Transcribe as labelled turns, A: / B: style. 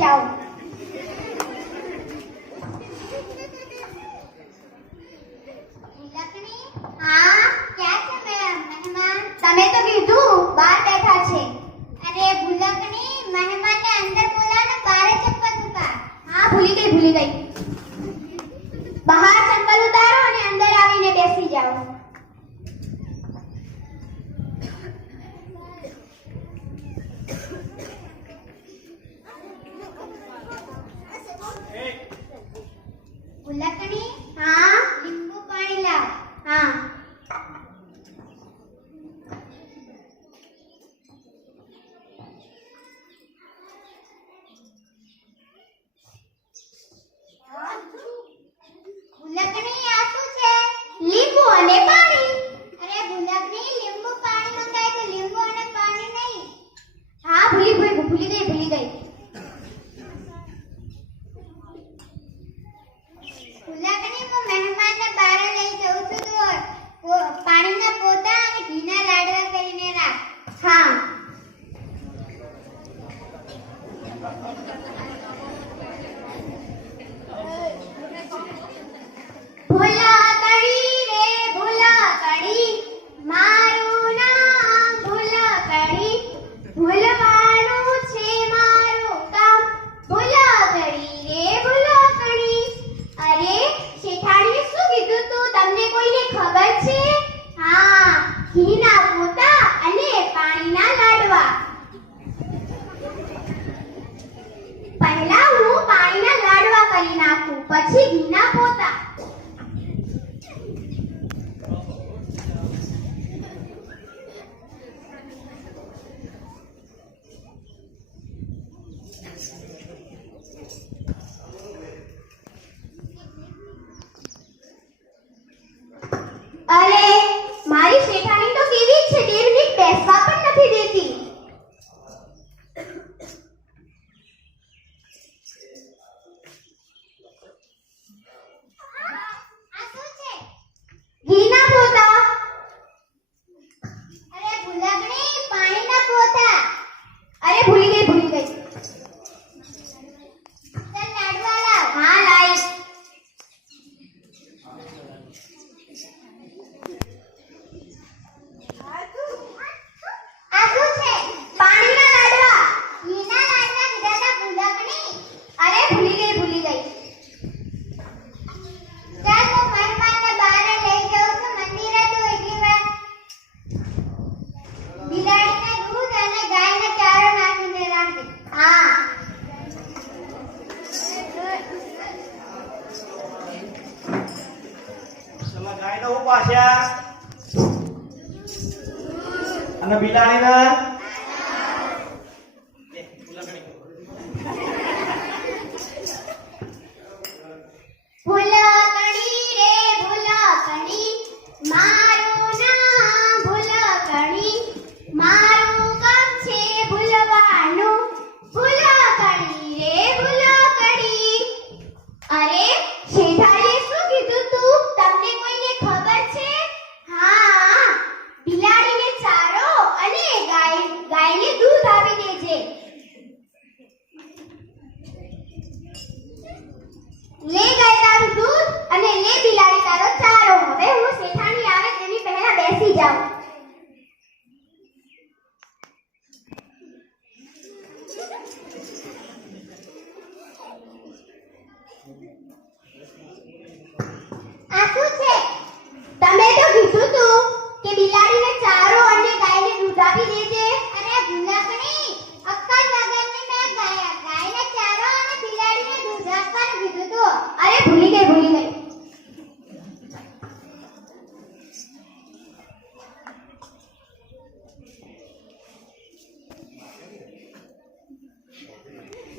A: જાઓ. હા ક્યાં છે મેમ મહેમાન? તમે તો અંદર બોલાને બારે ચપ્પલ ભૂલી ગઈ ભૂલી ગઈ. બહાર ચંપલ ઉતારો અને અંદર આવીને બેસી જાઓ. ഉലക്കണി પાણીના પોતા Ano bilangin na.